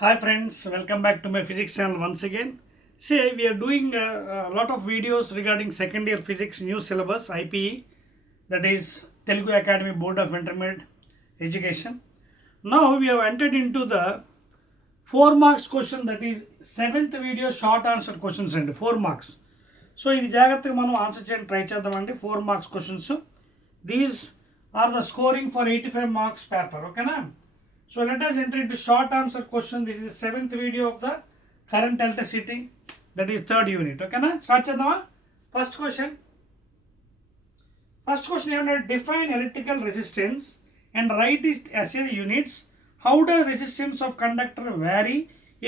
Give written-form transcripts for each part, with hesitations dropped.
Hi friends, welcome back to my physics channel once again. Say we are doing a lot of videos regarding second year physics new syllabus IPE, that is Telugu Academy Board of Intermediate Education. Now we have entered into the 4 marks question, that is 7th video short answer questions and 4 marks. So ఇది జాగ్రత్తగా మనం ఆన్సర్ చేయడానికి ట్రై చేద్దామండి. 4 marks questions. These are the scoring for 85 marks paper. ఓకేనా? So let us enter into short answer question. This is the 7th video of the current electricity, that is 3rd unit. Okay na? Start chedama. First question ఏమన్నా, define electrical resistance and write it as a units. How does resistance of conductor vary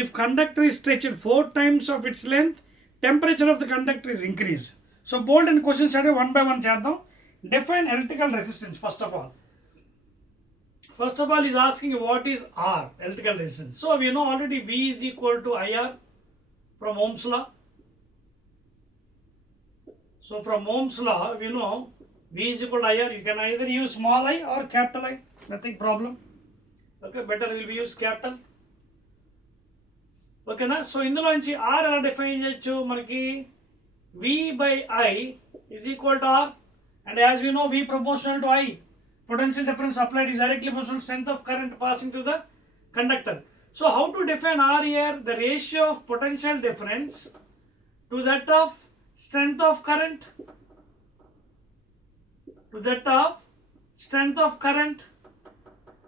if conductor is stretched 4 times of its length? Temperature of the conductor is increased. So bold and questions are one by one చేద్దాం. Define electrical resistance first of all. First of all, is asking what is R, electrical resistance. So we know already V is equal to IR from Ohm's law. So from Ohm's law, we know V is equal to IR. You can either use small I or capital I. Nothing problem. Okay, better will be use capital. Okay na? So ఇందులో నుంచి R ఎలా డిఫైన్ చేయొచ్చు మనకి? V by I is equal to R, and as we know V proportional to I. Potential difference applied is directly proportional to strength of current passing through the conductor. So how to define R here? The ratio of potential difference to that of strength of current,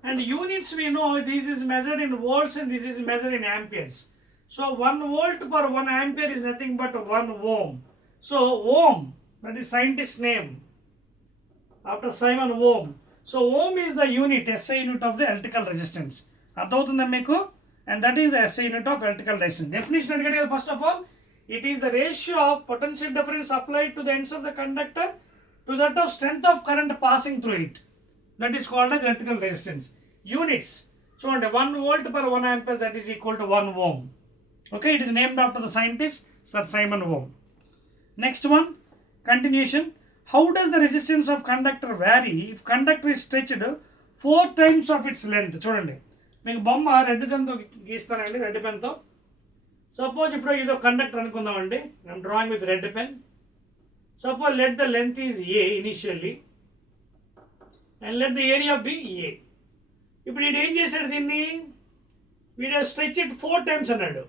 and units we know this is measured in volts and this is measured in amperes. So 1 volt per 1 ampere is nothing but 1 ohm. So ohm, that is scientist name after Simon Ohm. So ohm is the unit, SI unit of the electrical resistance. అర్థమవుతుందా మీకు? And that is the SI unit of electrical resistance. Definition అడిగాడు కదా. First of all, it is the ratio of potential difference applied to the ends of the conductor to that of strength of current passing through it. That is called as electrical resistance. Units. So 1 volt per 1 ampere, that is equal to 1 ohm. Okay, it is named after the scientist Sir Simon Ohm. Next one, continuation. How does the resistance of conductor vary if conductor is stretched 4 times of its length? చూడండి, మీకు బొమ్మ red పెన్తో గీస్తానండి, red పెన్తో. Suppose ఇప్పుడు ఇదో conductor అనుకుందామండి. I'm drawing with red pen. Suppose let the length is A initially and let the area be A. ఇప్పుడు వీడు ఏం చేశాడు దీన్ని? వీడు స్ట్రెచ్ ఇట్ 4 టైమ్స్ అన్నాడు.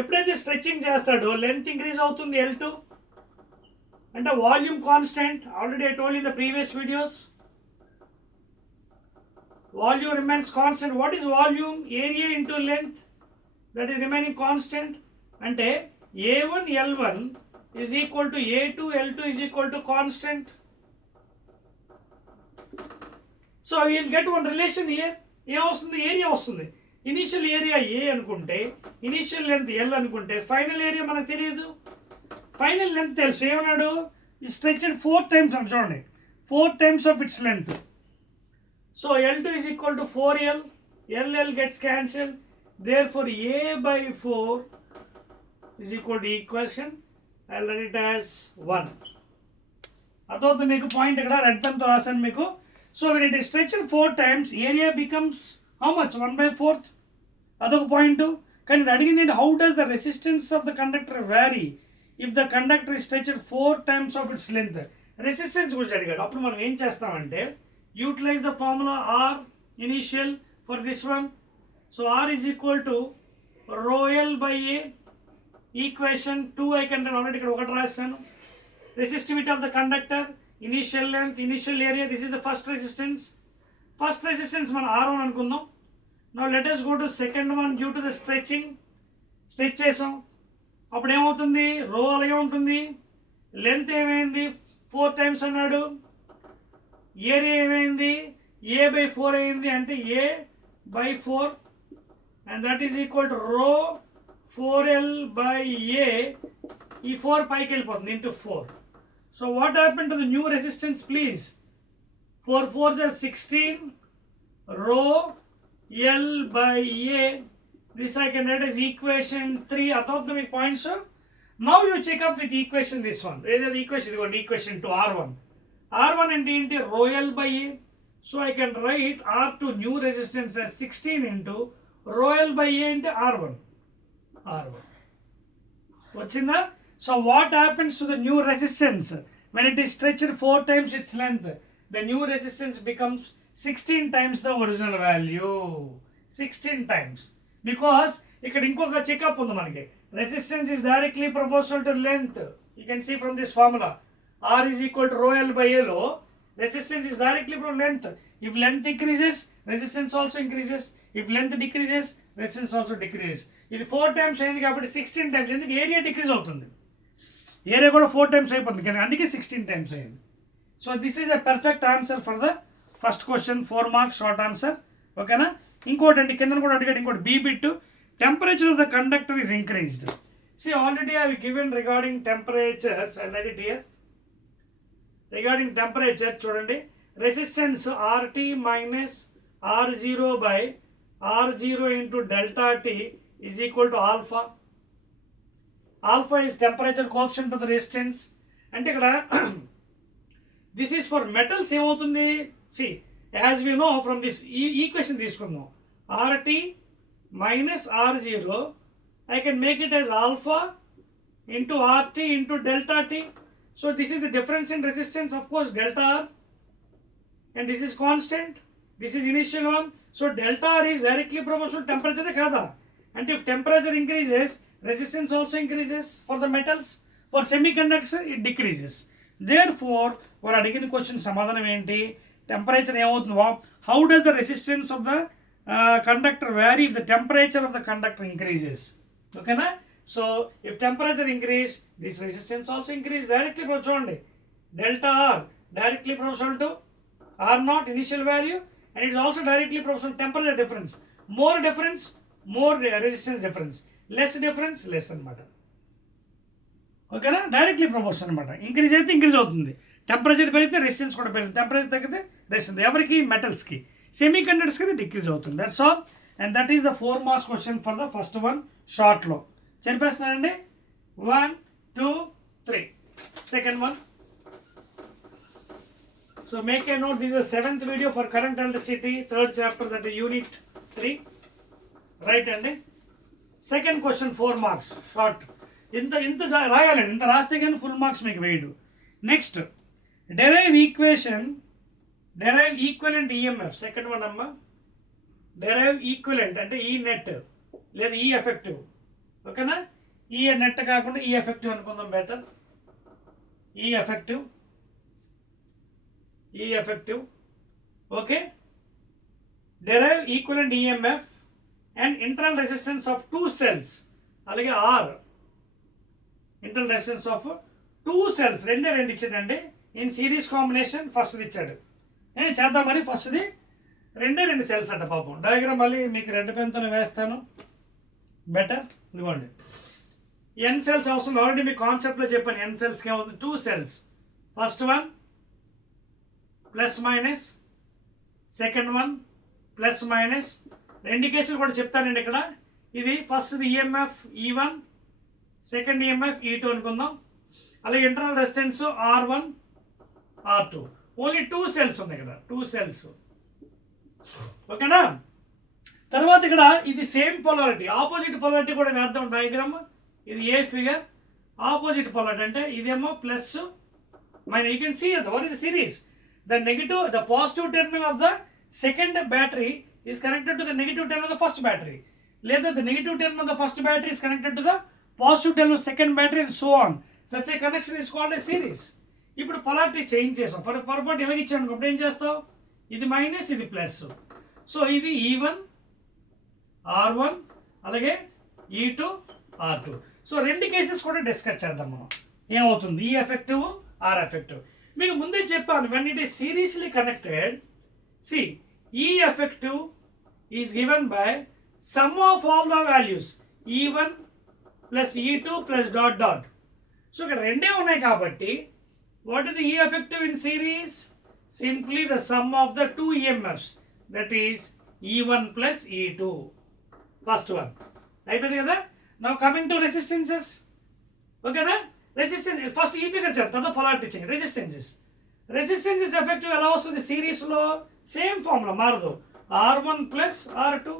ఎప్పుడైతే స్ట్రెచ్చింగ్ చేస్తాడో లెంత్ ఇంక్రీజ్ అవుతుంది L2. And the volume constant, already I told in the previous videos, volume remains constant. What is volume? Area into length, that is remaining constant. And A1 L1 is equal to A2 L2 is equal to constant. So we will get one relation here. ఏం వస్తుంది? ఏరియా వస్తుంది. Initial area A అనుకుంటే, initial length L అనుకుంటే, final area మనకు తెలియదు. Final length తెలుసు. ఏమన్నాడు? ఈ స్ట్రెచ్డ్ 4 టైమ్స్ అని చూడండి, 4 times of it's length. So L2 is equal to 4L. LL gets cancelled. Therefore A by 4 is equal to equation. I'll write it as 1. అదొద్దు మీకు పాయింట్ ఇక్కడ రెడ్ పెన్తో రాశాను మీకు. So when it is stretched 4 times, area becomes how much? 1/4. అదొక పాయింట్. కానీ అడిగింది ఏంటి? How does the resistance of the conductor vary if the conductor is stretched 4 times of its length? Resistance గురించి అడిగాడు. అప్పుడు మనం ఏం చేస్తామంటే, utilize the formula R initial for this one. So R is equal to rho L by A. Equation 2 I can already ఇక్కడ ఒకటి రాశాను. Resistivity of the conductor, initial length, initial area, this is the first resistance. First resistance మనం R1 అనుకుందాం. Now let us go to second one. Due to the stretching, stretch చేసాం. అప్పుడు ఏమవుతుంది? రో అలాగే ఉంటుంది. లెంత్ ఏమైంది? 4 టైమ్స్ అన్నాడు. ఏరియా ఏమైంది? A by 4 అయింది. అంటే A by 4 and that is equal to రో 4L by A. ఈ 4 పైకి వెళ్ళిపోతుంది ఇంటూ 4. So what happen to the new resistance please? 4 4 is 16 rho L by A. This I can write as equation 3. అర్థమవుతుంది మీకు points? Now you check up with equation this one. ఏదైతే ఈక్వేషన్ ఇదిగోండి, equation 2 R1. R1 అంటే ఏంటి? rho L by A. So I can write R2 new resistance as 16 into rho L by A into R1. What's so what happens to the new resistance when it is stretched 4 times its length? The new resistance becomes 16 times the original value. 16 times. Because ఇక్కడ ఇంకొక చెకప్ ఉంది మనకి. Resistance is directly proportional to length. You can see from this formula. R is equal to rho L by A లో resistance is directly proportional to length. If length increases, resistance also increases. If length decreases, resistance also decreases. ఇది 4 times అయింది కాబట్టి 16 times. ఎందుకు area decrease అవుతుంది, ఏరియా కూడా 4 times అయిపోతుంది కానీ అందుకే 16 times అయింది. So this is a perfect answer for the first question. 4 marks short answer. ఓకేనా. ఇంకోటి అండి కింద కూడా అడిగాడు, ఇంకోటి B bit. Temperature of the conductor is increased. See, already I have given regarding temperatures. I'll write it here. Regarding temperature, చూడండి, resistance RT minus R0 by R0 into delta T is equal to alpha. Alpha is temperature coefficient of the resistance. అంటే ఇక్కడ this is for metals ఏమవుతుంది? See, as we know from this equation తీసుకుందాం, RT minus R0, I can make it as alpha into RT into delta T. So this is the difference in resistance, of course, delta R, and this is constant, this is initial one. So delta R is directly proportional to temperature kada, and if temperature increases, resistance also increases. For the metals, for semiconductors it decreases. Therefore for అడిగిన క్వశ్చన్ సమాధానం ఏంటి? టెంపరేచర్ ఏమవుతుందో, how does the resistance of the conductor vary if the temperature of the conductor increases? Okay na? So if temperature increase, this resistance also increase directly proportional. Delta R directly proportional to R0 initial value, and it is also directly proportional to temperature difference. More difference, more resistance difference. Less difference, less anamata. Okay na? Directly proportional anamata. Increase అయితే increase అవుతుంది, టెంపరేచర్ పెరిగితే రెసిస్టెన్స్ కూడా పెరుగుతుంది, టెంపరేచర్ తగ్గితే రెసిస్టెన్స్. ఎవరికి? మెటల్స్కి. సెమీకండక్టర్స్కి అది డిక్రీజ్ అవుతుంది. That's all. And that is the 4 marks question for the first one షార్ట్లో. సరిపేస్తున్నారండి? 1, 2, 3. Second one. So make a note, this is the 7th video for current electricity, 3rd chapter, that unit 3. Right అండి. Second question 4 marks short. ఇంత రాయాలండి, ఇంత రాస్తే కానీ full marks మీకు వేయడు. Next, derive equivalent EMF. Second one అమ్మ. Derive equivalent అంటే ఈ నెట్ లేదా ఈ ఎఫెక్టివ్. ఓకేనా? ఈ నెట్ కాకుండా ఈ ఎఫెక్టివ్ అనుకుందాం బెటర్. ఈ effective. Okay. Derive equivalent EMF and internal resistance of 2 cells. అలాగే or internal resistance of 2 cells. రెండు ఇచ్చాడండి. ఇన్ సిరీస్ కాంబినేషన్ ఫస్ట్ది ఇచ్చాడు. చేద్దాం మరి. ఫస్ట్ది 2 cells అంట పాపం. డయాగ్రామ్ మళ్ళీ మీకు రెడ్ పెన్తో వేస్తాను బెటర్. ఇదిగోండి, ఎన్ సెల్స్ అవసరం. ఆల్రెడీ మీ కాన్సెప్ట్లో చెప్పాను. ఎన్ సెల్స్కి ఏమవుతుంది? 2 cells. First one plus minus, second one plus minus. రెండు కేసులు కూడా చెప్తానండి ఇక్కడ. ఇది ఫస్ట్ది EMF E1, second EMF E2 అనుకుందాం. అలాగే internal resistance R1, R2. Only 2 cells ఉన్నాయి ఇక్కడ, 2 cells. ఓకేనా? తర్వాత ఇక్కడ ఇది సేమ్ పొలారిటీ, ఆపోజిట్ పొలారిటీ కూడా వేద్దాం డయాగ్రామ్. ఇది ఏ ఫిగర్, ఆపోజిట్ పొలారిటీ అంటే ఇదేమో plus minus. You can see what is the series. The negative, the positive terminal of the second battery is connected to the negative terminal of the first battery, లేదా the negative terminal of the first battery is connected to the positive terminal of second battery and so on. Such a connection is called a series. ఇప్పుడు polarity change చేస్తాం. పొరపాటు ఎలాగ ఇచ్చాను అనుకుంటే ఏం చేస్తావు? ఇది మైనస్, ఇది ప్లస్. సో ఇది E1 R1 అలాగే E2 R2. సో రెండు కేసెస్ కూడా డిస్కస్ చేద్దాం మనం. ఏమవుతుంది? ఈ ఎఫెక్టివ్, ఆర్ ఎఫెక్టివ్. మీకు ముందే చెప్పాను, when it is serially connected, see E effective is given by sum of all the values E1 plus E2 plus dot dot. So ఇక్కడ రెండే ఉన్నాయి కాబట్టి what is the E effective in series? Simply the sum of the 2 EMFs, that is E1 plus E2. First one. అయిపోయింది కదా? Now coming to resistances. ఓకేనా? Resistance first ఈ figure చెప్తాను, polarity change. Resistances effective ఎలా వస్తుంది సిరీస్లో? Same formula మారదు. R1 plus R2.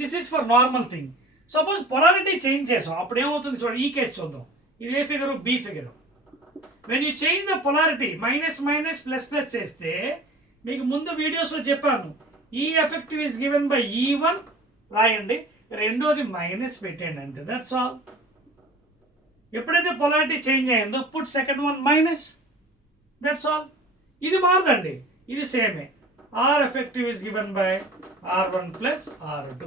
This is for normal thing. Suppose polarity change చేసాం, అప్పుడు ఏమవుతుంది చూడండి. ఈ కేసు చూద్దాం. ఇది A figure? B figure. When you change the polarity minus minus plus plus చేస్తే, మీకు ముందు వీడియోస్లో చెప్పాను, ఈ effective is given by E1 రాయండి, రెండోది మైనస్ పెట్టండి, అంతే. That's all. ఎప్పుడైతే పొలారిటీ చేంజ్ అయిందో put second one minus, that's all. ఇది మారదండి, ఇది సేమే. R effective is given by R1 plus R2.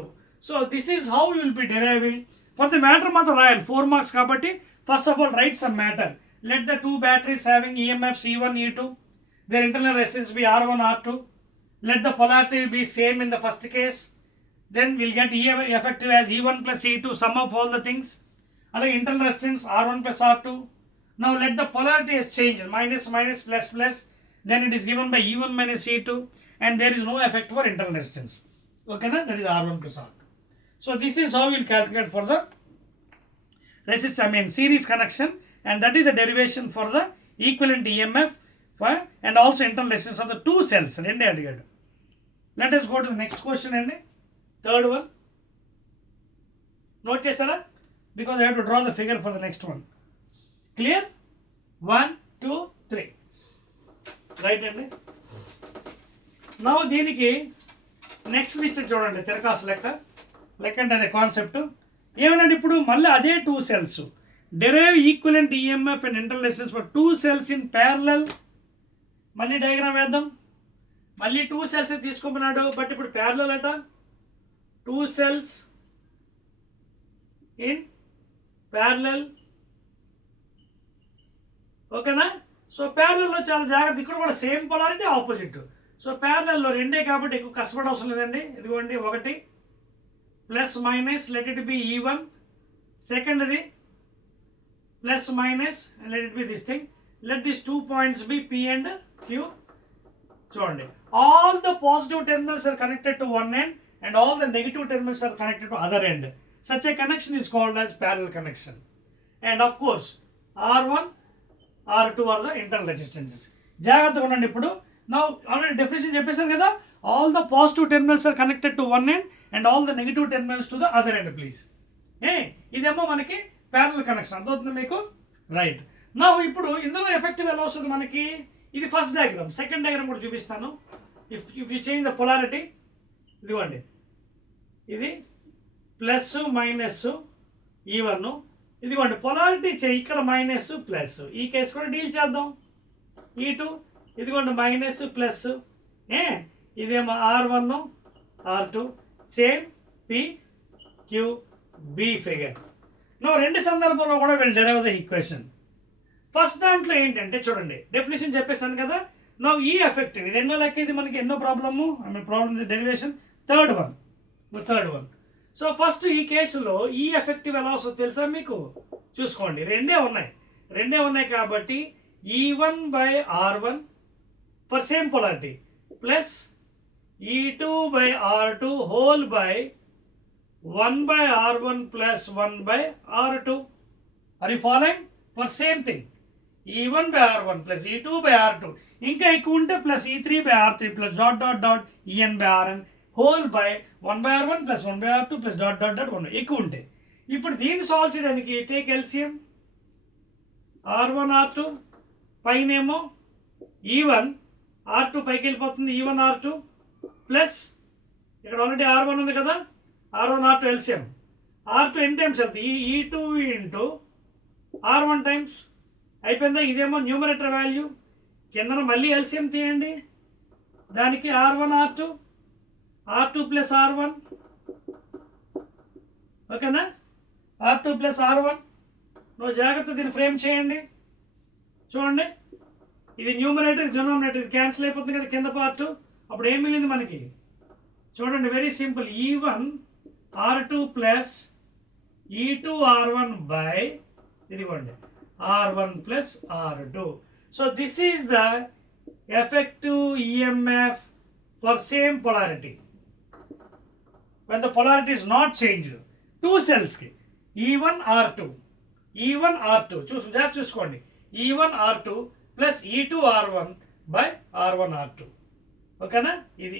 So this is how you will be deriving. For the matter matter రాయాలి 4 marks కాబట్టి first of all write some matter. Let the two batteries having EMFs E1 E2, their internal resistance be R1 R2. Let the polarity be same in the first case. Then we'll get E effective as E1 plus E2, sum of all the things. Alage internal resistance R1 plus R2. Now let the polarity has changed, minus minus plus plus. Then it is given by E1 minus E2. And there is no effect for internal resistance. Okay, na? That is R1 plus R2. So this is how we will calculate for the series connection, and that is the derivation for the equivalent EMF and also internal resistance of the two cells. Let us go to the next question and third one. Note chesara, because I have to draw the figure for the next one. Clear? 1, 2, 3. Right and now దీనికి నెక్స్ట్ ఇచ్చి చూడండి. తిరకాసు లెక్క అంటే అదే కాన్సెప్ట్. ఏమనంటే ఇప్పుడు మళ్ళీ అదే two cells derive equivalent EMF and internal resistance for two cells in parallel. మళ్ళీ డయాగ్రామ్ వేద్దాం. మళ్ళీ టూ సెల్స్ తీసుకుంటున్నాడు, బట్ ఇప్పుడు ప్యారలల్ అట. Two cells in parallel. ఓకేనా? సో ప్యారలల్లో చాలా జాగ్రత్త. ఇక్కడ కూడా సేమ్ పొలారిటీ, ఆపోజిట్. సో ప్యారలల్లో రెండే కాబట్టి ఎక్కువ కష్టపడ అవసరం లేదండి. ఇదిగోండి, ఒకటి plus minus, let it be E1. సెకండ్ది plus minus, let it be this thing. Let this 2 points B P and Q. చూడండి, all the positive terminals are connected to one end and all the negative terminals are connected to other end. Such a connection is called as parallel connection. And of course R1 R2 are the internal resistances. జాగ్రత్తగా ఉండండి. ఇప్పుడు నా already definition చెప్పేశాను కదా, all the positive terminals are connected to one end and all the negative terminals to the other end please. ఇదేమో మనకి parallel connection, అర్థమవుతుంది మీకు? రైట్. నా ఇప్పుడు ఇందులో ఎఫెక్టివ్ ఎలా వస్తుంది మనకి? ఇది ఫస్ట్ డయాగ్రామ్. సెకండ్ డయాగ్రామ్ కూడా చూపిస్తాను. If you change the polarity, ఇదిగోండి, ఇది ప్లస్ మైనస్ E1, ఇదిగోండి పొలారిటీ చేయి, ఇక్కడ మైనస్ ప్లస్. ఈ కేసు కూడా డీల్ చేద్దాం. E2, ఇదిగోండి మైనస్ ప్లస్. ఇదేమో R1 R2, same P Q B figure. నువ్వు రెండు సందర్భంలో కూడా వీళ్ళు డెరైవ్ ద ఈక్వేషన్. ఫస్ట్ దాంట్లో ఏంటంటే చూడండి, డెఫినేషన్ చెప్పేసాను కదా. నవ్వు ఈ ఎఫెక్టివ్ ఇది ఎన్నో లెక్క, ఇది మనకి ఎన్నో problem, problem derivation third one. So first ఈ కేసులో ఈ ఎఫెక్టివ్ ఎలా వస్తుందో తెలుసా మీకు? చూసుకోండి, రెండే ఉన్నాయి కాబట్టి E1 by R1 for same polarity plus E2 by R2 whole by 1 by R1 plus 1 by R2. Are you following? For same thing, E1 by R1 plus E2 by R2, ఇంకా ఎక్కువ ఉంటే plus E3 by R3 plus dot En by Rn whole by 1 by R1 plus 1 by R2 plus dot 1 ఎక్కువ ఉంటే. ఇప్పుడు దీన్ని సాల్వ్ చేయడానికి take LCM. R1 R2 పైనేమో E1 R2 పైకి వెళ్ళిపోతుంది, E1 R2 ప్లస్ ఇక్కడ ఆల్రెడీ R1 ఉంది కదా, R1 R2 ఎల్సిఎం. R2 ఎన్ని టైమ్స్ వెళ్తుంది? E2 ఇంటూ R1 టైమ్స్ అయిపోయిందా? ఇదేమో న్యూమరేటర్ వాల్యూ, కిందన మళ్ళీ ఎల్సిఎం తీయండి. దానికి R1 R2 ప్లస్ R1. ఓకేనా? R2 plus R1. నువ్వు జాగ్రత్త దీన్ని ఫ్రేమ్ చేయండి. చూడండి, ఇది న్యూమరేటర్, ఇది డినామినేటర్, ఇది క్యాన్సిల్ అయిపోతుంది కదా కింద పార్ట్. అప్పుడు ఏం మిగిలింది మనకి? చూడండి, very simple. E1 R2 plus E2 R1 by ఇదిగోండి R1 plus R2. So this is the effective EMF for same polarity when the polarity is not changed. Two సెల్స్కి E1 R2 చూసుకోండి, E1 R2 plus E2 R1 by R1 R2. ఓకేనా? ఇది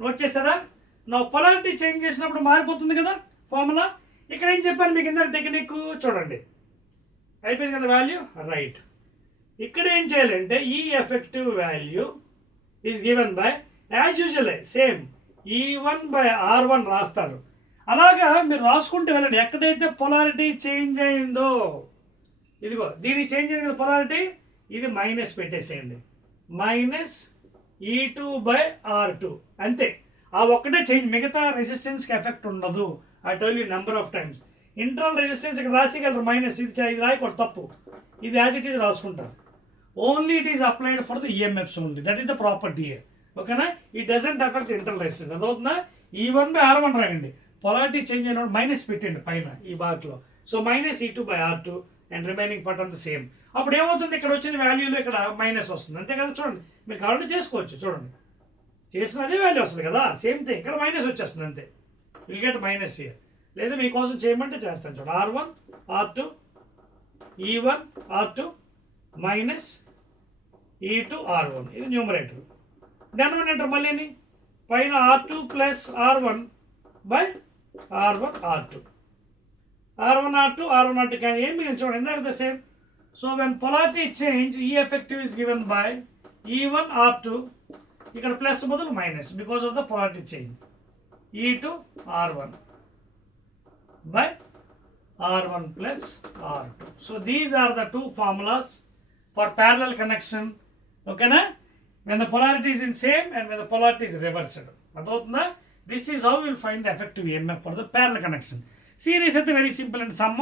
నోట్ చేశారా? నా polarity change చేసినప్పుడు మారిపోతుంది కదా ఫార్ములా. ఇక్కడ ఏం చెప్పాను మీకు ఇందాక టెక్నిక్ చూడండి, అయిపోయింది కదా వాల్యూ, రైట్. ఇక్కడ ఏం చేయాలంటే ఈ effective value is given by as usual same E1/R1 రాస్తారు. అలాగా మీరు రాసుకుంటూ వెళ్ళండి. ఎక్కడైతే పొలారిటీ చేంజ్ అయిందో, ఇదిగో దీనికి చేంజ్ అయింది కదా పొలారిటీ, ఇది మైనస్ పెట్టేసేయండి, -E2/R2 అంతే. ఆ ఒక్కటే చేంజ్, మిగతా రెసిస్టెన్స్కి ఎఫెక్ట్ ఉండదు. I tell you number of times. Internal resistance ఇక్కడ రాసిగలరు మైనస్, ఇది రాయకూడదు, తప్పు. ఇది యాజ్ ఇట్ ఈజ్ రాసుకుంటారు. Only it is applied for the EMFs only, that is the property. ఓకేనా, it doesn't effect internal resistance. అదవుతుందా? E1/R1 రాయండి, పొలారిటీ చేంజ్ అయినప్పుడు మైనస్ పెట్టండి పైన ఈ భాగంలో. So -E2/R2 and remaining part అంతా సేమ్. అప్పుడు ఏమవుతుంది, ఇక్కడ వచ్చిన వాల్యూలో ఇక్కడ మైనస్ వస్తుంది, అంతే కదా. చూడండి, మీరు కావాలంటే చేసుకోవచ్చు, చూడండి చేసిన అదే వాల్యూ వస్తుంది కదా, సేమ్ థింగ్. ఇక్కడ మైనస్ వచ్చేస్తుంది అంతే, విల్ గెట్ మైనస్ ఇయర్. లేదా మీకోసం చేయమంటే చేస్తాను. చూడండి, R1 R2 E1 R2 -E2 R1, ఇది న్యూమరేటర్. డెనోమినేటర్ మళ్ళీ పైన R2 + R1/R1 R2 R1 R2 R1 R2 కానీ ఏం మీరు చూడండి ఇందాక the same. So when polarity change E effective is given by E1 R2, ఇక్కడ ప్లస్ బదులు minus because of the polarity change, E2 R1/R1 + R2. So these are the two formulas for parallel connection. Okay, when the polarity is in same and when the polarity is reversed. This is how we will find the effective EMF for the parallel connection. Series అయితే very simple and sum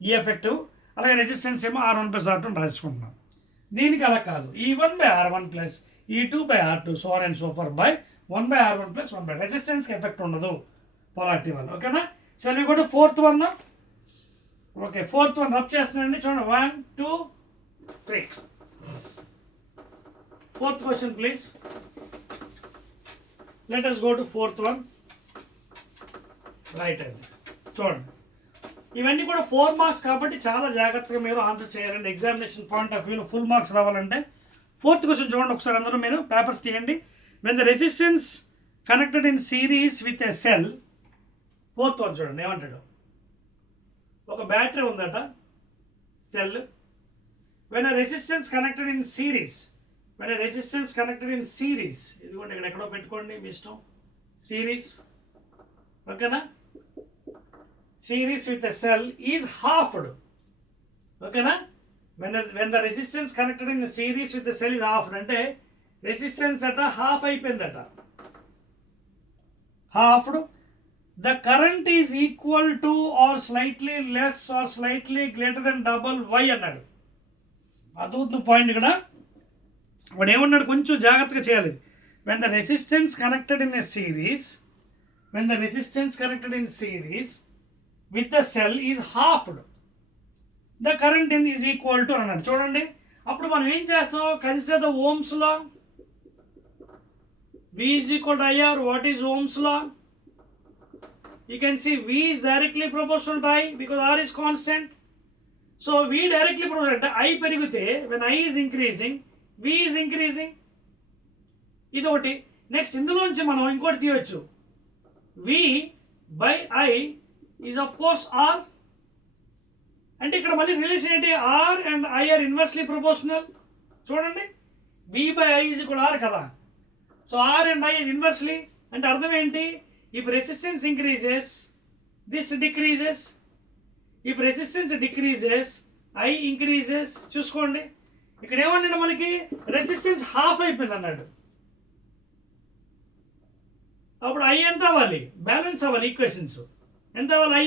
ఈ ఎఫెక్టివ్, అలాగే రెసిస్టెన్స్ ఏమో R1 + R2 రాసుకుంటున్నాం. దీనికి అలా కాదు, E1/R1 + E2/R2 so on and so forth by 1/R1 + 1 రెసిస్టెన్స్కి effect ఉండదు పొలారిటీ వల్ల. ఓకేనా, shall we go to fourth one. Okay, fourth one rub చేస్తున్నానండి, చూడండి 1 2 3. Fourth question please. Let us go to fourth one. Right అండి, చూడండి ఇవన్నీ కూడా 4 మార్క్స్ కాబట్టి చాలా జాగ్రత్తగా మీరు ఆన్సర్ చేయాలండి. ఎగ్జామినేషన్ పాయింట్ ఆఫ్ వ్యూలో ఫుల్ మార్క్స్ రావాలంటే. ఫోర్త్ క్వశ్చన్ చూడండి ఒకసారి, అందరూ మీరు పేపర్స్ తీయండి. When the resistance connected in series with a cell. Fourth one చూడండి ఏమంటాడు, ఒక బ్యాటరీ ఉందట cell. When a resistance connected in series, when a resistance connected in series, ఇదిగోండి ఇక్కడ ఎక్కడో పెట్టుకోండి మీ ఇష్టం, సిరీస్. ఓకేనా, series with a cell is halved. ఓకేనా, when the resistance connected in the series with the cell is halved అంటే రెసిస్టెన్స్ అట హాఫ్ అయిపోయిందట, halved. The current is equal to or slightly less or slightly greater than double y అన్నాడు. అదవుతుంది పాయింట్ ఇక్కడ. వాడు ఏమన్నాడు, కొంచెం జాగ్రత్తగా చేయాలి. when the resistance connected in a series, when the resistance connected in series with the cell is halved, the current in is equal to అన్నాడు. చూడండి, అప్పుడు మనం ఏం చేస్తాం, consider the Ohm's law. V is equal to IR. What is Ohm's law? You can see V is directly proportional to I because R is constant. So V directly proportional to I పెరిగితే when I is increasing, V is increasing. ఇది ఒకటి. నెక్స్ట్ ఇందులోంచి మనం ఇంకోటి తీయవచ్చు, V/I is of course R. అంటే ఇక్కడ మళ్ళీ రిలేషన్ ఏంటి, R and I are inversely proportional. చూడండి, V/I is equal to R కదా. So R and I is inversely, అంటే అర్థం ఏంటి, if resistance increases this decreases, if resistance decreases I increases. చూసుకోండి ఇక్కడ ఏమన్నాడు, మనకి రెసిస్టెన్స్ హాఫ్ అయిపోయింది అన్నాడు. అప్పుడు I ఎంత అవ్వాలి, బ్యాలెన్స్ అవ్వాలి, ఈక్వేషన్స్ ఎంత అవ్వాలి, I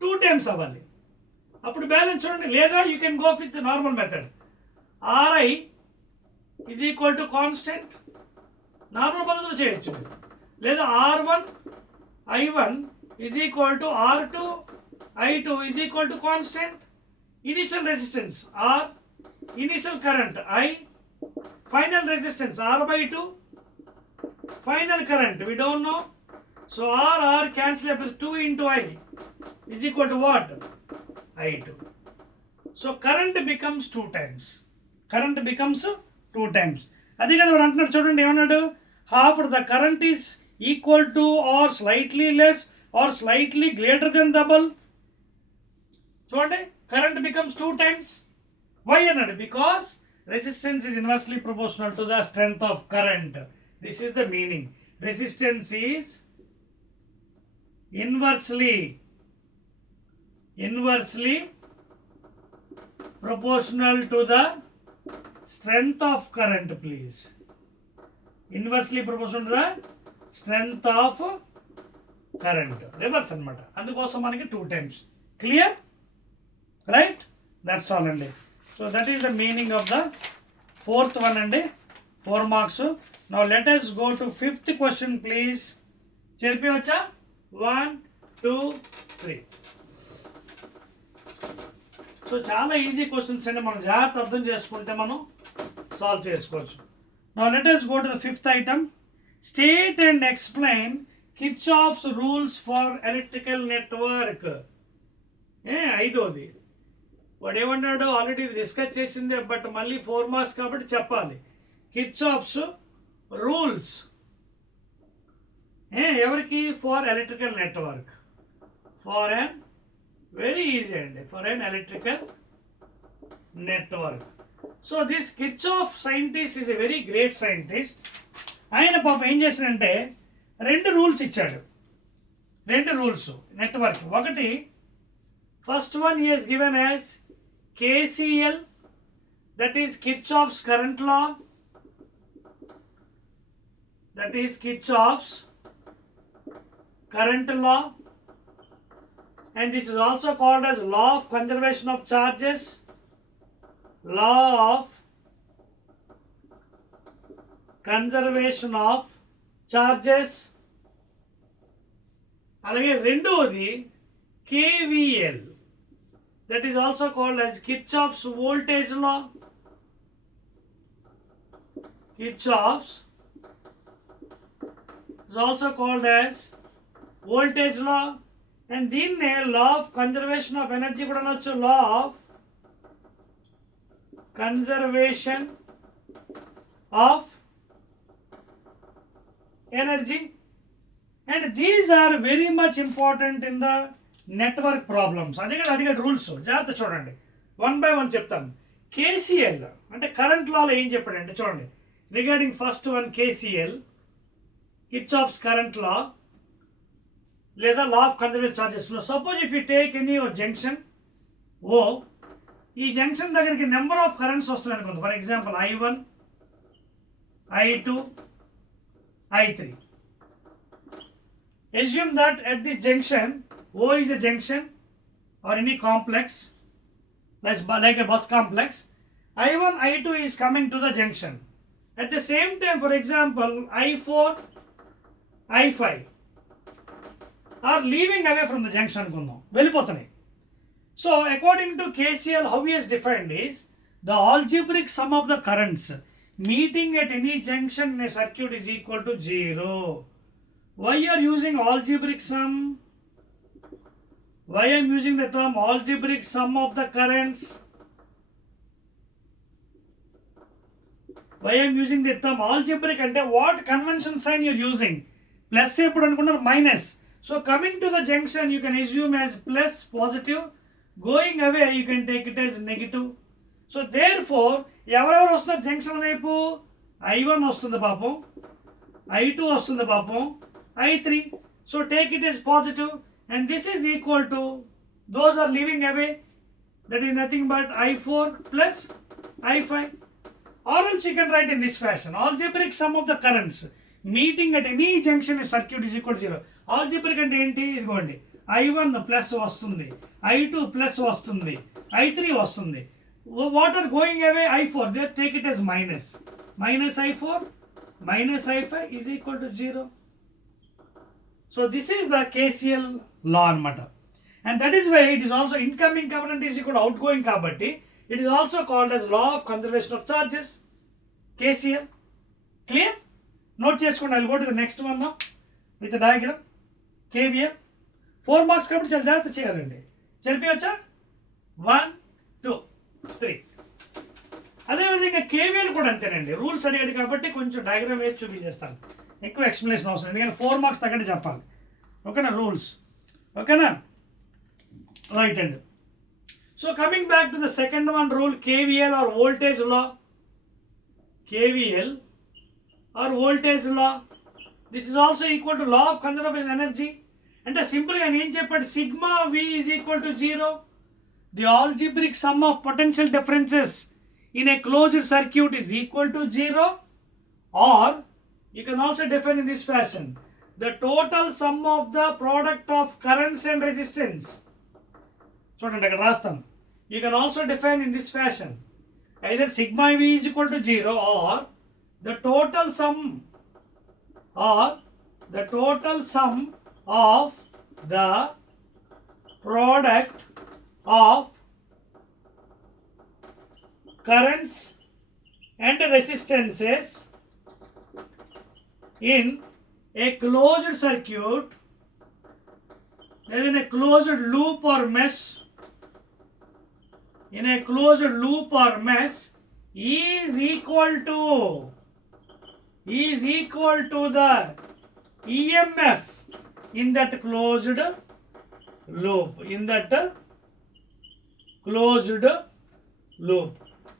2 times అవ్వాలి, అప్పుడు బ్యాలెన్స్ చూడండి. లేదా you can go with normal method, Ri is equal to constant, normal పద్ధతిలో చేయొచ్చు. లేదా R1 I1 is equal to R2 I2 is equal to constant. Initial resistance R, initial current I, final resistance R/2, final current we don't know. So R cancel up with 2 into I is equal to what, I2. So current becomes 2 times. Current becomes 2 times. అదే కదా వాడు అంటున్నాడు, చూడండి ఏమన్నాడు, half the current is equal to or slightly less or slightly greater than double. చూడండి current becomes 2 times. Why అన్నాడు? Because resistance is inversely proportional to the strength of current. This is the meaning. Resistance is inversely proportional to the strength of current, please. Inversely proportional to the strength of current. Reverse అనమాట. అందుకోసం మనకి 2 times. Clear? Right? That's all అండి. So that is the meaning of the fourth one అండి. 4 marks. Now let us go to fifth question, please. చేర్పివచ్చా? 1, 2, 3. సో చాలా easy questions అండి, మనం జాగ్రత్త అర్థం చేసుకుంటే మనం సాల్వ్ చేసుకోవచ్చు. Now let us go to the fifth item. State and explain Kirchhoff's rules for electrical network. ఐదోది వాడు ఏమన్నాడు, ఆల్రెడీ డిస్కస్ చేసిందే, బట్ మళ్ళీ 4 మార్క్స్ కాబట్టి చెప్పాలి. Kirchhoff's రూల్స్ ఎవరికి? For electrical network. For an very easy అండి, for an electrical network. So this Kirchhoff scientist is a very great scientist. ఆయన పాపం ఏం చేశాడంటే 2 రూల్స్ ఇచ్చాడు. 2 రూల్స్ నెట్వర్క్. ఒకటి, first one he has given as KCL, that is Kirchhoff's current law. That is Kirchhoff's current law, and this is also called as law of conservation of charges. Law of conservation of charges. అలాగే రెండవది KVL, that is also called as Kirchhoff's voltage law. Kirchhoff's is also called as voltage law, and దీన్నే law of conservation of energy కూడా అనొచ్చు. law of conservation of energy, and these are very much important in the network problems. అదే కదా అడిగే రూల్స్, జాగ్రత్త చూడండి. 1 by 1 చెప్తాను. KCL అంటే కరెంట్ లాలో ఏం చెప్పాడంటే చూడండి, regarding first one KCL, Kirchhoff's current law లేదా లా ఆఫ్ కన్జర్వేషన్ చార్జెస్లో, suppose if you take any junction O, ఈ జంక్షన్ దగ్గరికి నెంబర్ ఆఫ్ కరెంట్స్ వస్తున్నాయి అనుకుంది. For example I1, I2, I3. Assume that at this junction, O is a junction or any complex, like a bus complex. I1, I2 is coming to the junction. At the same time, for example, I4, I5 are leaving away from the junction అనుకుందాం, వెళ్ళిపోతున్నాయి. So according to KCL, how he has defined is the algebraic sum of the currents meeting at any junction in a circuit is equal to 0. Why you are using algebraic sum? Why I am using the term algebraic sum of the currents? Why I am using the term algebraic అంటే what convention sign you are using? Plus ఎప్పుడు అనుకున్నారు, minus. So coming to the junction you can assume as plus positive, going away you can take it as negative. So therefore ఎవరెవరు వస్తున్నారు జంక్షన్ వైపు? I1 వస్తుంది పాపం, I2 వస్తుంది పాపం, I3. So take it as positive, and this is equal to those are leaving away, that is nothing but I4 plus I5. Or else you can write in this fashion, algebraic sum of the currents meeting at any junction in circuit is equal to 0. Algebraic అంటే ఏంటి? ఇదిగోండి, I1 plus వస్తుంది, I2 plus వస్తుంది, I3 వస్తుంది. What are going away? I4, they take it as minus. Minus I4 minus I5 is equal to 0. So this is the KCL law అన్నమాట. And that is why it is also incoming current is equal to outgoing కాబట్టి it is also called as law of conservation of charges, KCL. Clear? Note చేసుకోండి. I'll go to the next one now with the diagram. KVL 4 marks కాబట్టి చాలా జాగ్రత్త చేయాలండి. చెప్పవచ్చా? 1, 2, 3. అదేవిధంగా KVL కూడా అంతేనండి. రూల్స్ అడిగాడు కాబట్టి కొంచెం డయాగ్రామ్ వేసి చూపించేస్తాను. ఎక్కువ ఎక్స్ప్లెనేషన్ అవసరం, ఎందుకంటే 4 మార్క్స్ తగ్గట్టు చెప్పాలి. ఓకేనా, రూల్స్. ఓకేనా, రైట్ అండి. So coming back to the second one rule, KVL or voltage law. KVL or voltage law. This is also equal to law of conservation energy. అంటే సింపుల్గా నేను చెప్పాడు, sigma V is equal to 0. The algebraic sum of potential differences in a closed circuit is equal to 0. Or you can also define in this fashion, the total sum of the product of currents and resistance. చూడండి అక్కడ రాస్తాం. You can also define in this fashion, either sigma V is equal to 0 or the total sum of the product of currents and resistances in a closed circuit, in a closed loop or mesh, in a closed loop or mesh is equal to the EMF in that closed loop,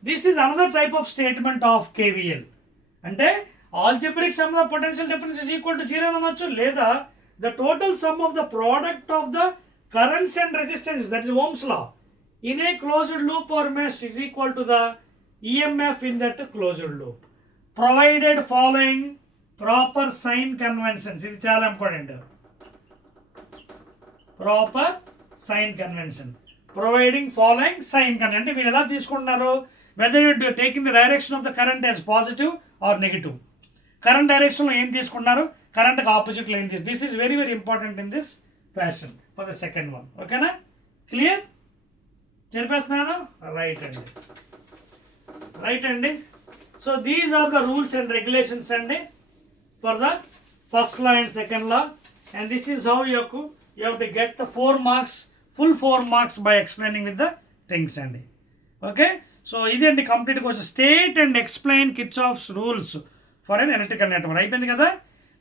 This is another type of statement of KVL. అంటే algebraic sum of the potential difference is equal to 0 అనొచ్చు, లేదా the total sum of the product of the currents and resistance, that is Ohm's law, in a closed loop or mesh is equal to the EMF in that closed loop, provided following proper sign conventions. ఇది చాలా important. Proper sign convention, providing following sign convention. అంటే మీరు ఎలా తీసుకుంటున్నారు, whether you taking the direction of the current as positive or negative. Current డైరెక్షన్లో ఏం తీసుకున్నారు, కరెంట్కి ఆపోజిట్లో ఏం తీసుకు. This is very very important in this fashion for the second one. ఓకేనా, క్లియర్? చెప్పేస్తున్నాను. రైట్ అండి. So these are the rules and regulations అండి for the first law and second law, and this is how you have to get the 4 marks, full 4 marks by explaining with the things అండి. Okay, so ఇది అండి complete question. State and explain Kirchhoff's rules for an electrical network అయిపోయింది కదా.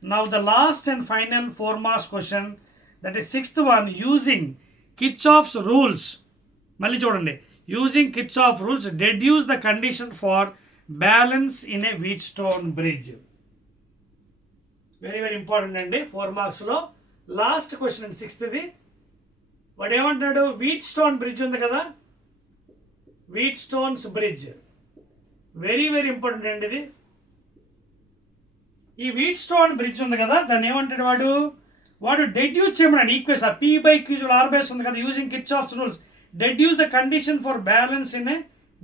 Now the last and final 4 marks question, that is 6th one, using Kirchhoff's rules. మళ్ళీ చూడండి, using Kirchhoff rules deduce the condition for balance in a Wheatstone bridge. Very very important అండి 4 marksలో. Last question అండి 6th. వాడు ఏమంటున్నాడు, wheat stone bridge ఉంది కదా, wheat stones bridge very very important అండి ఇది. ఈ వీట్ స్టోన్ బ్రిడ్జ్ ఉంది కదా, దాన్ని ఏమంటాడు వాడు డెడ్యూస్ చేయమన్నాడు ఈక్వేషన్. P/Q R బేస్ ఉంది కదా, using Kirchhoff's rules deduce the condition for balance in A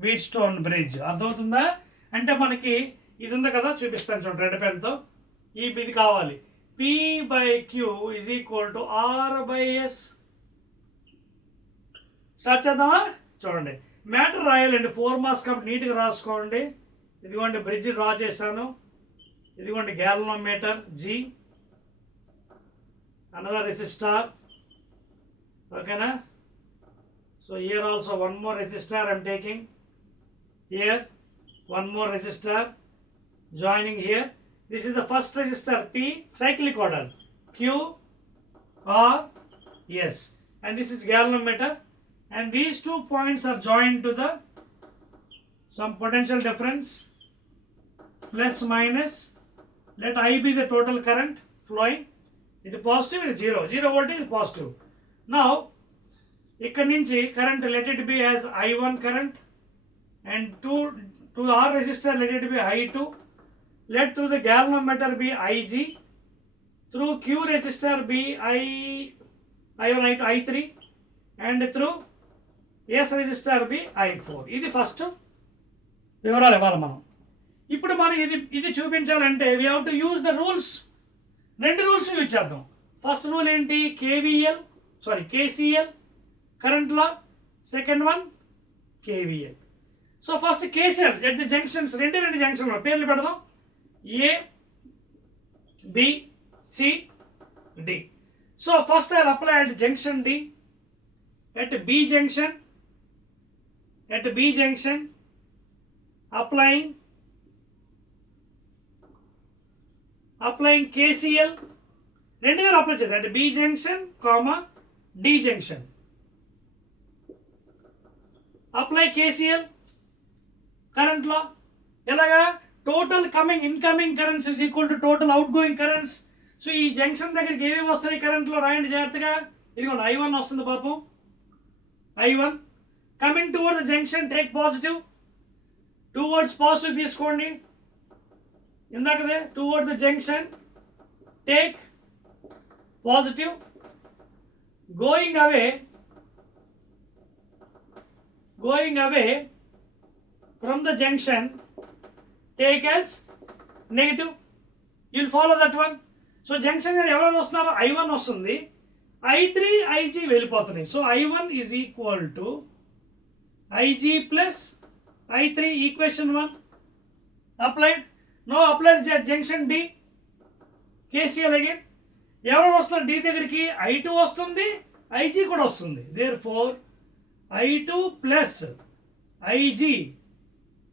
wheat stone bridge. అర్థమవుతుందా? అంటే మనకి ఇది ఉంది కదా, చూపిస్తాను చూడండి రెడ్ పెన్తో. ఇది కావాలి, P/Q is equal to R/S. Start చేద్దామా? చూడండి, మ్యాటర్ రాయాలండి 4 marks కాబట్టి నీట్గా రాసుకోండి. ఇదిగోండి బ్రిడ్జ్ డ్రా చేశాను, ఇదిగోండి గ్యాలనోమీటర్ G, అనదర్ రెసిస్టార్. ఓకేనా, so here also one more resistor I'm taking, here one more resistor joining here. This is the first resistor P, cyclic order, Q, R, S, and this is galvanometer, and these 2 points are joined to the some potential difference, plus minus. Let I be the total current flowing. It is positive, it is 0 voltage is positive. Now ikkad nunchi current let it be as I1 current, and to the R resistor let it be I2. Let through the galvanometer be Ig, through Q resistor be I1, I2, I3, and through S resistor be I4. ఇది ఫస్ట్ వివరాలు ఇవ్వాలి మనం. ఇప్పుడు మనం ఇది చూపించాలంటే we have to use the rules. 2 rules use చేద్దాం. First rule ఏంటి, KCL current law. Second one KVL. So first KCL at the junctions, రెండు జంక్షన్లు పేర్లు పెడదాం, A, B, C, D. So first I'll apply at junction D, at B junction, applying applying KCL రెండు దగ్గర apply చేద్దాం అంటే B junction comma D junction apply KCL కరెంట్లో ఎలాగా total coming incoming currents is equal to total outgoing currents. So ఈ junction దగ్గరికి ఏమేమి వస్తాయి కరెంట్లో రాయండి జాగ్రత్తగా. ఇదిగోండి I1 వస్తుంది పాపం I1 coming toward the junction take positive towards positive తీసుకోండి ఇందాకదే toward the junction take positive going away from the junction take as negative. You'll follow that one. So junction దగ్గర ఎవరు వస్తున్నారు I1 వస్తుంది I3 IG వెళ్ళిపోతున్నాయి. So I1 is equal to IG plus I3 equation 1 applied. Now apply junction D KCL again. ఎవరు వస్తున్నారు D దగ్గరికి I2 వస్తుంది IG కూడా వస్తుంది. Therefore I2 plus IG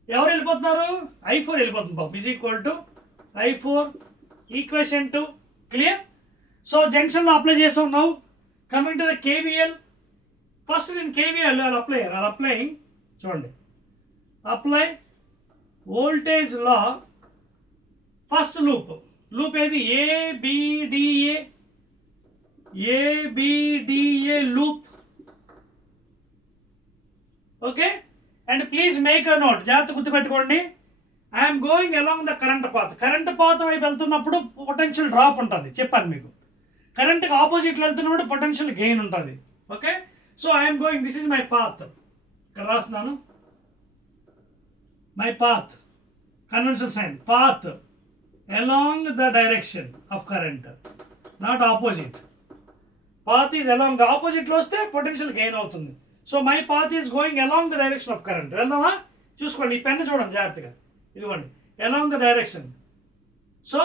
ఎవరు వెళ్ళిపోతున్నారు I4 వెళ్ళిపోతుంది పాపం is equal to I4 equation 2. Clear. So జంక్షన్లో అప్లై చేసాం. Now coming to the KVL. First నేను KVL అప్లయింగ్ చూడండి apply voltage law first loop ఏది ABDA loop. Okay and please make a note జాగ్రత్త గుర్తుపెట్టుకోండి. I'm going along the current path వైపు వెళ్తున్నప్పుడు potential drop ఉంటుంది చెప్పాను మీకు. కరెంట్కి ఆపోజిట్లో వెళ్తున్నప్పుడు పొటెన్షియల్ గెయిన్ ఉంటుంది. Okay so I'm going this is my path ఇక్కడ రాస్తున్నాను my path conventional sign path along the direction of current not opposite. Path is along the ఆపోజిట్లో వస్తే పొటెన్షియల్ గెయిన్ అవుతుంది. So my path is going along the direction of current. వెళ్దామా చూసుకోండి ఈ pen చూడండి జాగ్రత్తగా ఇదిగోండి along the direction. So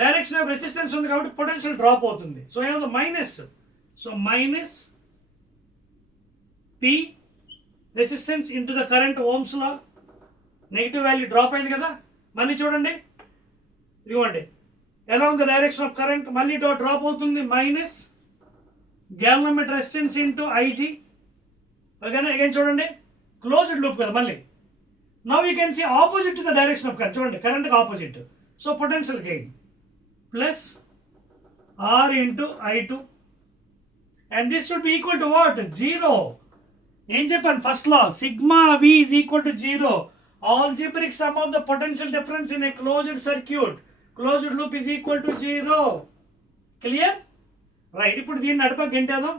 direction of resistance ఉంది కాబట్టి పొటెన్షియల్ డ్రాప్ అవుతుంది. సో ఏమవుతుంది minus. So minus P resistance into the current Ohm's law negative value drop అయింది కదా. మళ్ళీ చూడండి ఇదిగోండి along the direction of current మళ్ళీ డ్రాప్ అవుతుంది minus galvanometer resistance into IG. ఓకేనా అగైన్ చూడండి క్లోజ్డ్ లూప్ కదా మళ్ళీ. Now you can see opposite to the direction of current చూడండి కరెంట్కి opposite. So potential gain plus R into I2 and this should be equal to what 0. ఏం చెప్పాను ఫస్ట్లో sigma V is equal to 0. Algebraic sum of the potential difference in a closed circuit closed loop is equal to 0. Clear right. ఇప్పుడు దీన్ని నడప గంటేద్దాం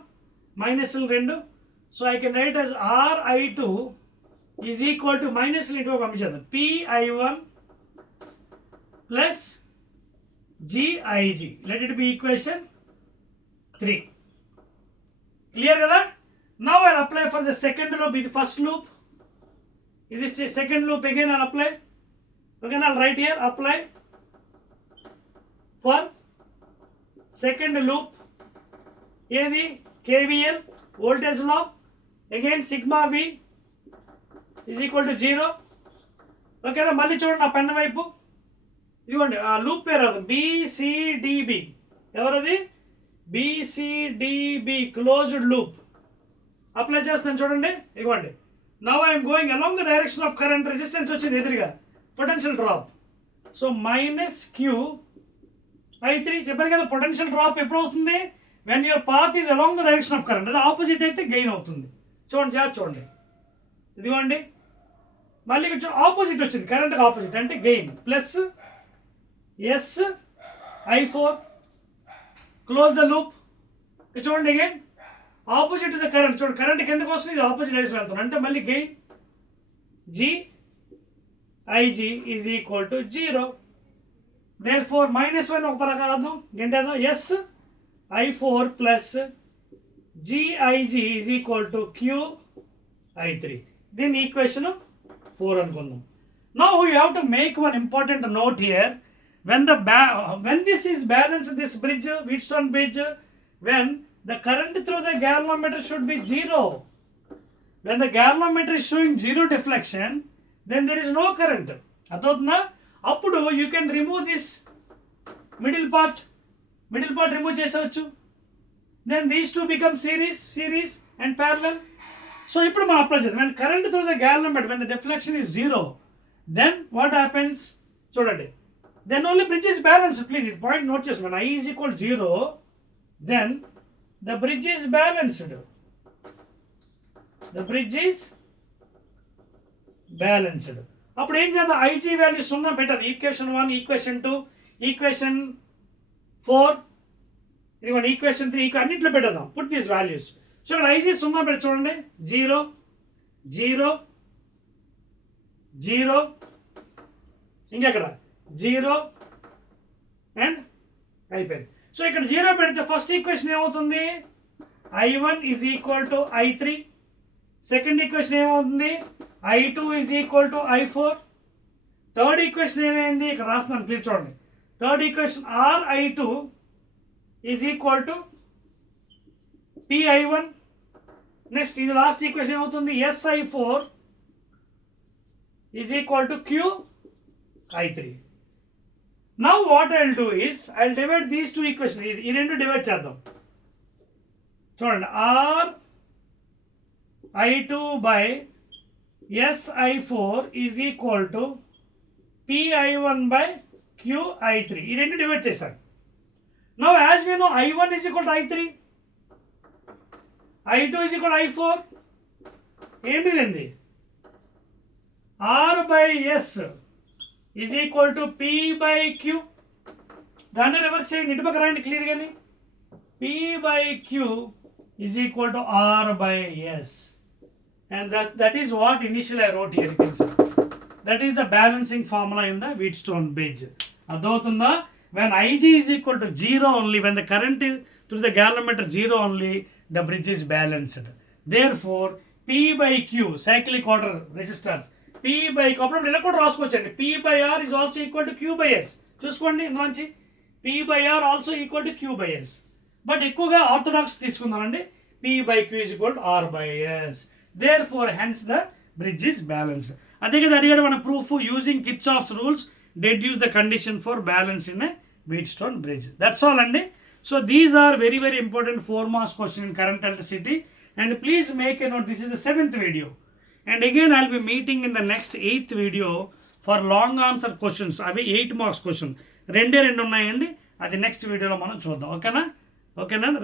మైనస్లు రెండు. So I can write as RI2 is equal to మైనస్లు into పంపించేద్దాం PI1 plus GIG. Let it be equation 3. Clear కదా. Now I apply for the second loop. ఇది ఫస్ట్ లూప్ ఇది second loop again I apply. ఓకేనా right here apply for second loop ఏది KVL voltage law again sigma V is equal to 0. ఓకేనా మళ్ళీ చూడండి ఆ పెన్ వైపు ఇదిగోండి ఆ లూప్ పేరు అది BCDB. ఎవరది BCDB క్లోజ్డ్ లూప్. అప్లై చేస్తాను చూడండి ఇదిగోండి. Now I'm going along the direction of current resistance వచ్చింది ఎదురుగా potential drop. So minus QI3 చెప్పాను కదా పొటెన్షియల్ డ్రాప్ ఎప్పుడు అవుతుంది when your path is along the direction of current. అది ఆపోజిట్ అయితే గెయిన్ అవుతుంది. చూడండి జాగ్రత్త చూడండి ఇదిగోండి మళ్ళీ కొంచెం ఆపోజిట్ వచ్చింది కరెంట్కి ఆపోజిట్ అంటే gain plus I4 close the loop. చూడండి అగైన్ ఆపోజిట్ ద కరెంట్ చూడండి కరెంట్ కిందకు వస్తుంది ఇది ఆపోజిట్ డైరెక్షన్ వెళ్తుంది అంటే మళ్ళీ gain GIG is equal to 0. therefore -1 ఒక ప్రకారం ఏంటేదో I4 plus GIG is equal to QI3. దీని ఈక్వేషన్ 4 అనుకుందాం. Now you have to make one important note here. when this is balanced, this bridge Wheatstone bridge, when the current through the galvanometer should be 0. When the galvanometer is showing 0 deflection, then there is no current. అర్థమవుతుందా? అప్పుడు you can remove this middle part remove చేసేవచ్చు. Then these two become series and parallel. సో ఇప్పుడు మనం అప్లై చేద్దాం. when current through the galvanometer, when the deflection is 0, then what happens? చూడండి, then only bridge is balanced. Please this point note చేసుకోండి. when I is equal 0, then the bridge is balanced. అప్పుడు ఏం చేద్దాం? IG value 0 పెట్టాలి. ఈక్వేషన్ 1, ఈక్వేషన్ 2, ఈక్వేషన్ 4, ఇది ఈక్వేషన్ 3, అన్నింటిలో పెట్టేద్దాం. Put these values. So ఇక్కడ IG 0 పెట్టి చూడండి. 0 0 0, ఇంకెక్కడ 0 అండ్ అయిపోయింది. సో ఇక్కడ 0 పెడితే ఫస్ట్ ఈక్వేషన్ ఏమవుతుంది? I1 is equal to I3. Second equation ఏమవుతుంది? I2 is equal to I4. Third equation ఏమైంది? ఇక్కడ రాస్తున్నాను, ప్లీజ్ చూడండి. Third equation RI2 is equal to PI1. Next ఇది లాస్ట్ ఈక్వేషన్ ఏమవుతుంది? SI4 is equal to QI3. Now what I will do is I will divide these two equation. ఈ రెండు డివైడ్ చేద్దాం. చూడండి, RI2 by SI4 is equal to PI1 by QI3. ఈ రెండు డివైడ్ చేశాను. Now as we know I1 is equal to I3, I2 is equal I4. ఏం మిగిలింది? R by S is equal to P by Q. దాన్ని reverse చేయండి, ఇటు పక్క రాయండి క్లియర్గాని. P by Q is equal to R by S. And that is what initially I wrote here. You can see that is the balancing formula in the Wheatstone bridge. అర్థమవుతుందా? when IG is equal to 0 only, when the current is through the galvanometer 0 only, the bridge is balanced. Therefore P by Q, cyclic order resistors, P by Q అప్పుడు ఇలా కూడా రాసుకోవచ్చండి. P by R is also equal to Q by S. చూసుకోండి ఇందులోంచి P by R also equal to Q by S. But ఎక్కువగా ఆర్థోడాక్స్ తీసుకుందామండి. P by Q is equal to R by S. Therefore hence the bridge is balanced. అదే కదా అడిగాడు మన proof. Using Kirchhoff's rules deduce the condition for balance in a Wheatstone bridge. That's all అండి. So these are very very important 4 marks question in current electricity. And please make a note, this is the 7th video. And again I'll be meeting in the next 8th video for long answer questions. అవి 8 marks question. రెండే ఉన్నాయండి. అది నెక్స్ట్ వీడియోలో మనం చూద్దాం. ఓకేనా?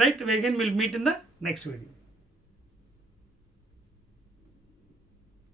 Right. Again we'll meet in the next video.